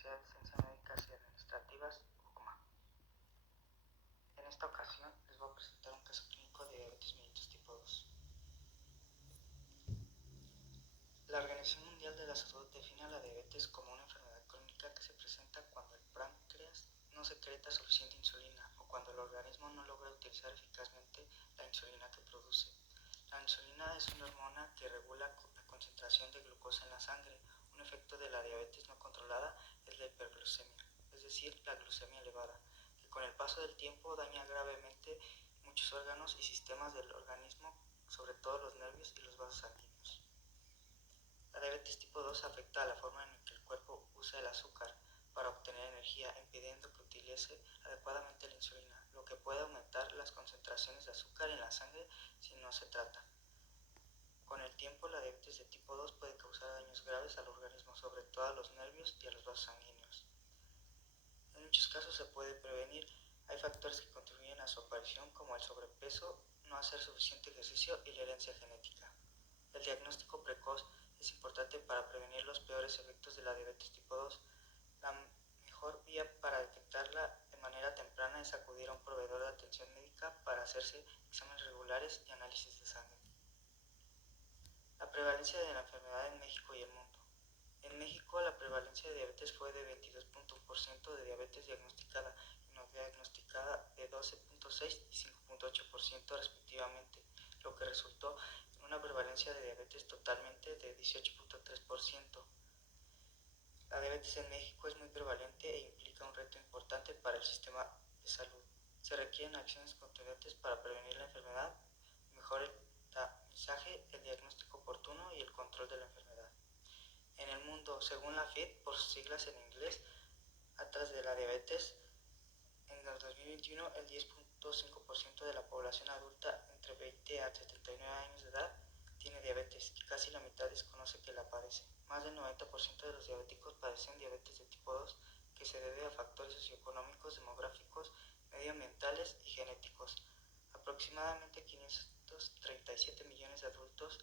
Universidad de Ciencias Médicas y Administrativas, UCMA. En esta ocasión les voy a presentar un caso clínico de diabetes mellitus tipo 2. La Organización Mundial de la Salud define a la diabetes como una enfermedad crónica que se presenta cuando el páncreas no secreta suficiente insulina o cuando el organismo no logra utilizar eficazmente la insulina que produce. La insulina es una hormona que regula la concentración de glucosa en la sangre. Un efecto de la diabetes no controlada es la hiperglucemia, es decir, la glucemia elevada, que con el paso del tiempo daña gravemente muchos órganos y sistemas del organismo, sobre todo los nervios y los vasos sanguíneos. La diabetes tipo 2 afecta a la forma en que el cuerpo usa el azúcar para obtener energía, impidiendo que utilice adecuadamente la insulina, lo que puede aumentar las concentraciones de azúcar en la sangre si no se trata. Con el tiempo, la diabetes de tipo 2 puede causar daños graves al organismo, sobre todo a los nervios y a los vasos sanguíneos. En muchos casos se puede prevenir. Hay factores que contribuyen a su aparición, como el sobrepeso, no hacer suficiente ejercicio y la herencia genética. El diagnóstico precoz es importante para prevenir los peores efectos de la diabetes tipo 2. La mejor vía para detectarla de manera temprana es acudir a un proveedor de atención médica para hacerse exámenes regulares y análisis de sangre. La prevalencia de la enfermedad en México y el mundo. En México, la prevalencia de diabetes fue de 22.1% de diabetes diagnosticada y no diagnosticada de 12.6 y 5.8% respectivamente, lo que resultó en una prevalencia de diabetes totalmente de 18.3%. La diabetes en México es muy prevalente e implica un reto importante para el sistema de salud. Se requieren acciones contundentes para prevenir la enfermedad, mejorar el tamizaje, el diagnóstico oportuno y el control de la enfermedad. En el mundo, según la FID, por sus siglas en inglés, atrás de la diabetes, en el 2021 el 10.5% de la población adulta entre 20 a 79 años de edad tiene diabetes y casi la mitad desconoce que la padece. Más del 90% de los diabéticos padecen diabetes de tipo 2, que se debe a factores socioeconómicos, demográficos, medioambientales y genéticos. Aproximadamente 537 millones de adultos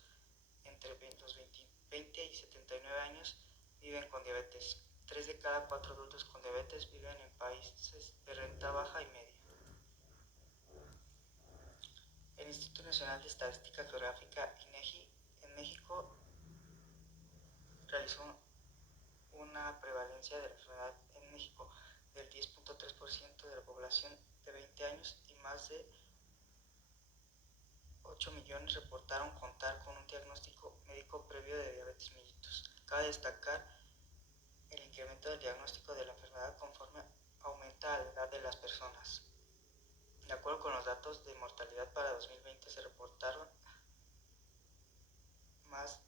entre los 20 y 79 años viven con diabetes. 3 de cada 4 adultos con diabetes viven en países de renta baja y media. El Instituto Nacional de Estadística Geográfica, INEGI, en México realizó una prevalencia de la enfermedad en México del 10.3% de la población de 20 años y más de 8 millones reportaron contar con un diagnóstico médico previo de diabetes mellitus. Cabe destacar el incremento del diagnóstico de la enfermedad conforme aumenta la edad de las personas. De acuerdo con los datos de mortalidad para 2020 se reportaron más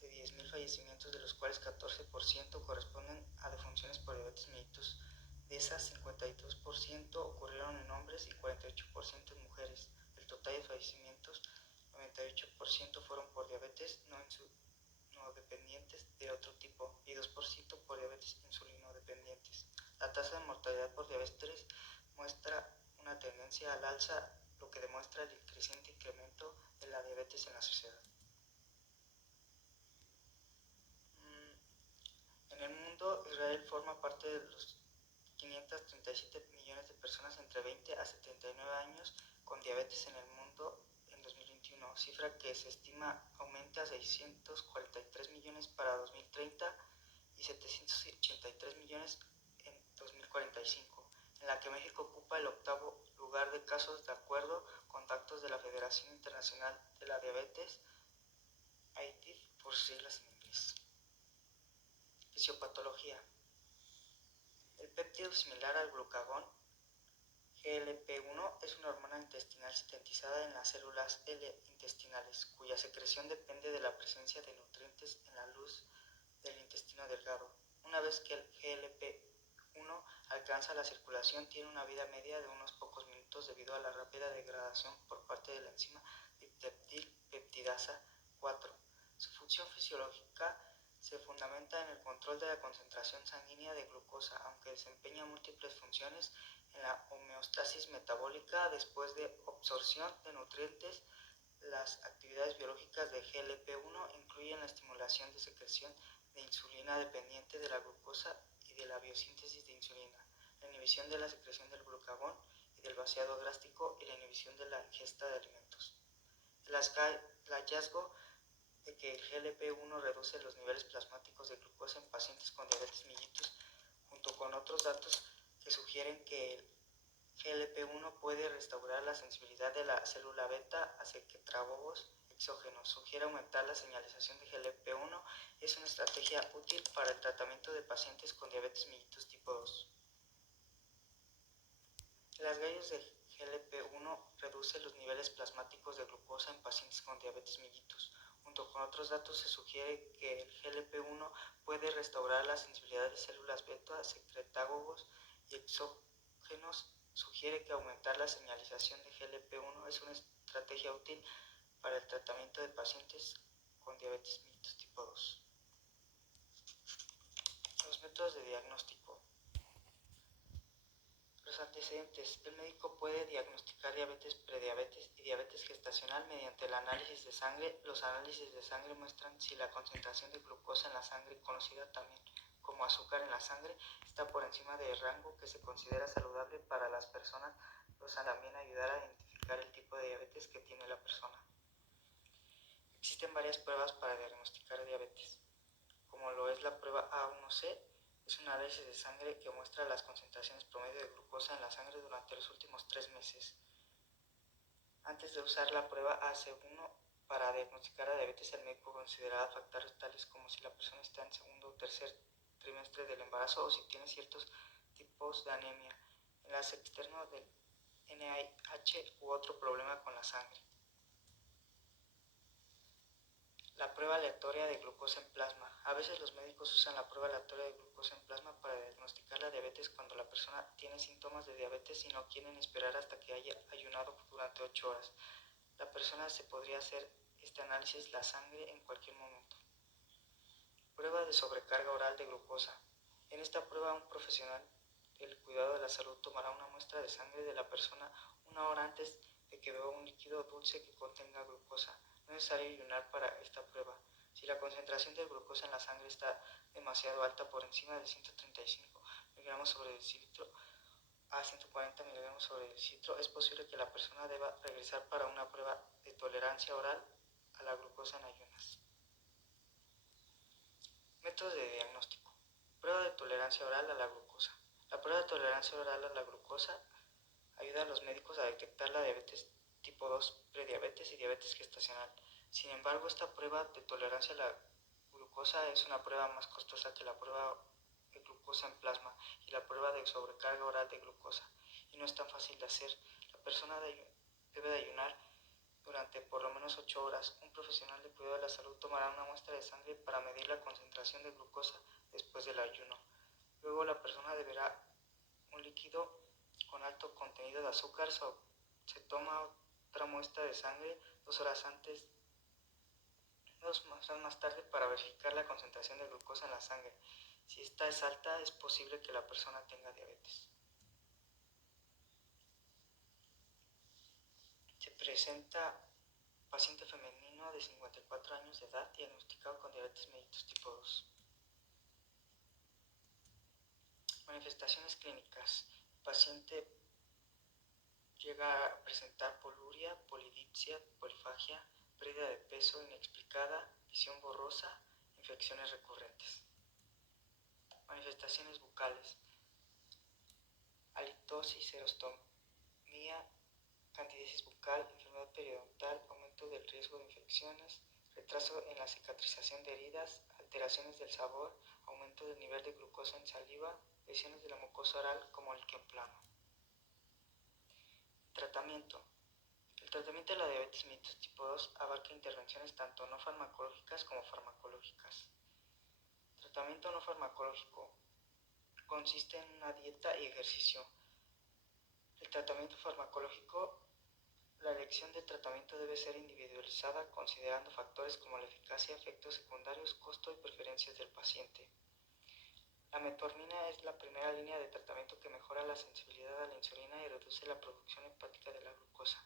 de 10.000 fallecimientos, de los cuales 14% corresponden a defunciones por diabetes mellitus. De esas, 52% ocurrieron en hombres y 48% en mujeres. Del total de fallecimientos, 98% fueron por diabetes no dependientes de otro tipo y 2% por diabetes insulino dependientes. La tasa de mortalidad por diabetes muestra una tendencia al alza, lo que demuestra el creciente incremento de la diabetes en la sociedad. En el mundo, Israel forma parte de los 537 millones de personas entre 20 a 79 años con diabetes en el mundo en 2021, cifra que se estima aumente a 643 millones para 2030 y 783 millones en 2045, en la que México ocupa el octavo lugar de casos de acuerdo con datos de la Federación Internacional de la Diabetes, IDIF por sus siglas en inglés. Fisiopatología. El péptido similar al glucagón, GLP-1, es una hormona intestinal sintetizada en las células L intestinales, cuya secreción depende de la presencia de nutrientes en la luz del intestino delgado. Una vez que el GLP-1 alcanza la circulación, tiene una vida media de unos pocos minutos debido a la rápida degradación por parte de la enzima dipeptidasa 4. Su función fisiológica se fundamenta en el control de la concentración sanguínea de glucosa, aunque desempeña múltiples funciones en la homeostasis metabólica. Después de absorción de nutrientes, las actividades biológicas de GLP-1 incluyen la estimulación de secreción de insulina dependiente de la glucosa y de la biosíntesis de insulina, la inhibición de la secreción del glucagón y del vaciado gástrico y la inhibición de la ingesta de alimentos. El hallazgo de que el GLP-1 reduce los niveles plasmáticos de glucosa en pacientes con diabetes mellitus, junto con otros datos que sugieren que el GLP-1 puede restaurar la sensibilidad de la célula beta a secretagogos exógenos, sugiere aumentar la señalización de GLP-1 y es una estrategia útil para el tratamiento de pacientes con diabetes mellitus tipo 2. El hallazgo de GLP-1 reduce los niveles plasmáticos de glucosa en pacientes con diabetes mellitus. Junto con otros datos se sugiere que el GLP-1 puede restaurar la sensibilidad de células beta, secretagogos y exógenos, sugiere que aumentar la señalización de GLP-1 es una estrategia útil para el tratamiento de pacientes con diabetes mellitus tipo 2. Los métodos de diagnóstico. Los antecedentes. El médico puede diagnosticar diabetes, prediabetes y diabetes gestacional mediante el análisis de sangre. Los análisis de sangre muestran si la concentración de glucosa en la sangre, conocida también como azúcar en la sangre, está por encima del rango que se considera saludable para las personas. Los también ayudar a identificar el tipo de diabetes que tiene la persona. Existen varias pruebas para diagnosticar diabetes, como lo es la prueba A1C. Es un análisis de sangre que muestra las concentraciones promedio de glucosa en la sangre durante los últimos 3 meses. Antes de usar la prueba AC1 para diagnosticar la diabetes, el médico considerará factores tales como si la persona está en segundo o tercer trimestre del embarazo o si tiene ciertos tipos de anemia, enlace externo del NIH u otro problema con la sangre. La prueba aleatoria de glucosa en plasma. A veces los médicos usan la prueba aleatoria de glucosa en plasma para diagnosticar la diabetes cuando la persona tiene síntomas de diabetes y no quieren esperar hasta que haya ayunado durante 8 horas. La persona se podría hacer este análisis la sangre en cualquier momento. Prueba de sobrecarga oral de glucosa. En esta prueba un profesional del cuidado de la salud tomará una muestra de sangre de la persona 1 hora antes de que beba un líquido dulce que contenga glucosa. No es necesario ayunar para esta prueba. Si la concentración de glucosa en la sangre está demasiado alta, por encima de 135 mg sobre decilitro a 140 mg sobre decilitro, es posible que la persona deba regresar para una prueba de tolerancia oral a la glucosa en ayunas. Métodos de diagnóstico. Prueba de tolerancia oral a la glucosa. La prueba de tolerancia oral a la glucosa ayuda a los médicos a detectar la diabetes tipo 2, prediabetes y diabetes gestacional. Sin embargo, esta prueba de tolerancia a la glucosa es una prueba más costosa que la prueba de glucosa en plasma y la prueba de sobrecarga oral de glucosa, y no es tan fácil de hacer. La persona debe de ayunar durante por lo menos 8 horas. Un profesional de cuidado de la salud tomará una muestra de sangre para medir la concentración de glucosa después del ayuno. Luego la persona deberá un líquido con alto contenido de azúcar. Se toma otra muestra de sangre 2 horas más tarde para verificar la concentración de glucosa en la sangre. Si esta es alta, es posible que la persona tenga diabetes. Se presenta paciente femenino de 54 años de edad diagnosticado con diabetes mellitus tipo 2. Manifestaciones clínicas. El paciente llega a presentar poluria, polidipsia, polifagia, pérdida de peso inexplicada, visión borrosa, infecciones recurrentes. Manifestaciones bucales. Halitosis, serostomía, candidiasis bucal, enfermedad periodontal, aumento del riesgo de infecciones, retraso en la cicatrización de heridas, alteraciones del sabor, aumento del nivel de glucosa en saliva, lesiones de la mucosa oral como el quemplano. Tratamiento. El tratamiento de la diabetes mellitus tipo 2 abarca intervenciones tanto no farmacológicas como farmacológicas. Tratamiento no farmacológico consiste en una dieta y ejercicio. El tratamiento farmacológico. La elección de tratamiento debe ser individualizada considerando factores como la eficacia, efectos secundarios, costo y preferencias del paciente. La metformina es la primera línea de tratamiento que mejora la sensibilidad a la insulina y reduce la producción hepática de la glucosa.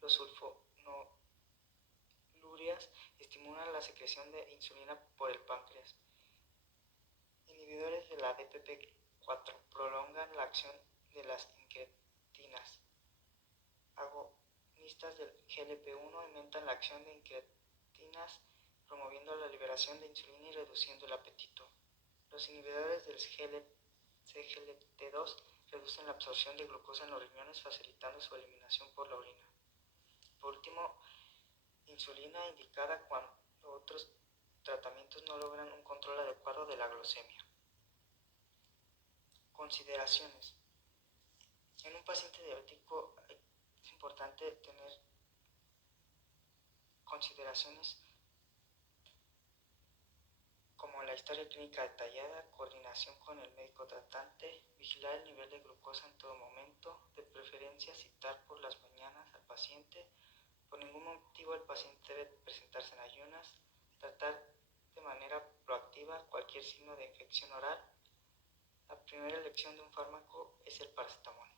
Los sulfonulureas estimulan la secreción de insulina por el páncreas. inhibidores de la DPP-4 prolongan la acción de las incretinas. Agonistas del GLP-1 aumentan la acción de incretinas, promoviendo la liberación de insulina y reduciendo el apetito. Los inhibidores del CGLT2 reducen la absorción de glucosa en los riñones, facilitando su eliminación por la orina. Por último, insulina indicada cuando otros tratamientos no logran un control adecuado de la glucemia. Consideraciones. En un paciente diabético es importante tener consideraciones como la historia clínica detallada, coordinación con el médico tratante, vigilar el nivel de glucosa en todo momento, de preferencia citar por las mañanas al paciente. Por ningún motivo el paciente debe presentarse en ayunas, tratar de manera proactiva cualquier signo de infección oral. La primera elección de un fármaco es el paracetamol.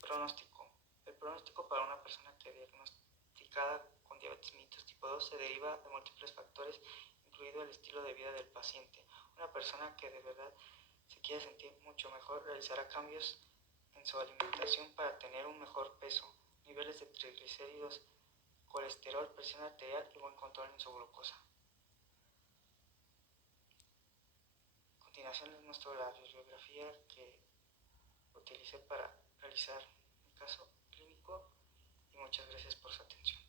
Pronóstico. El pronóstico para una persona que diagnosticada con diabetes mellitus tipo 2 se deriva de múltiples factores, incluido el estilo de vida del paciente. Una persona que de verdad se quiere sentir mucho mejor realizará cambios en su alimentación para tener un mejor peso, niveles de triglicéridos, colesterol, presión arterial y buen control en su glucosa. A continuación les muestro la bibliografía que utilicé para realizar mi caso clínico y muchas gracias por su atención.